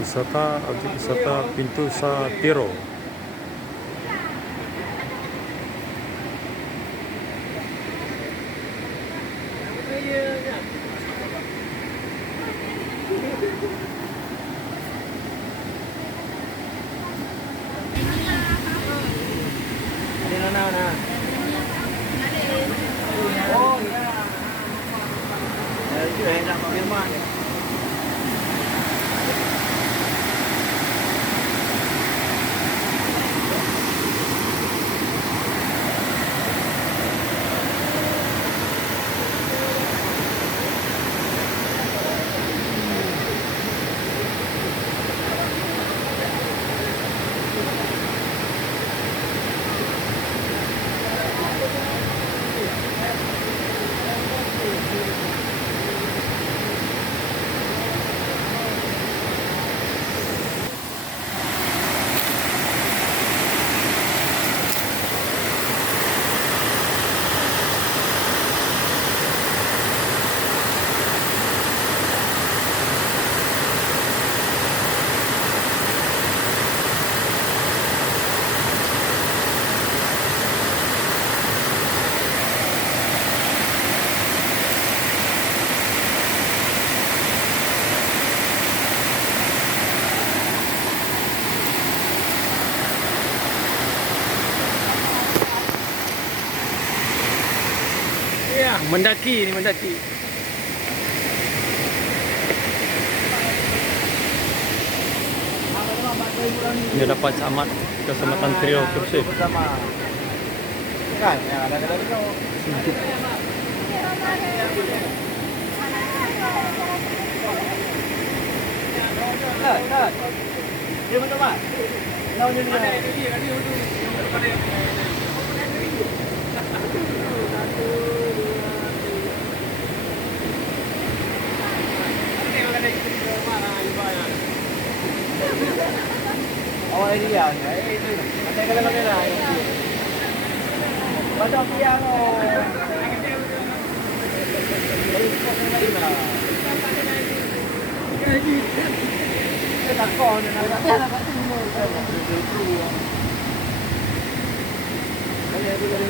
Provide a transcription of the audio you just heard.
objek wisata Pintu Satiro. Ya, mendaki ini mendaki. Ini dapat camat Kecamatan Trio Kursif. Kan, ya ada lagi kau. Kat. Dia betul tak? Lawan dia. Awak ini yang, itu. Ada kalau lah. Macam yang cái thằng con này nó thế là vẫn tin rồi cái này bây giờ đi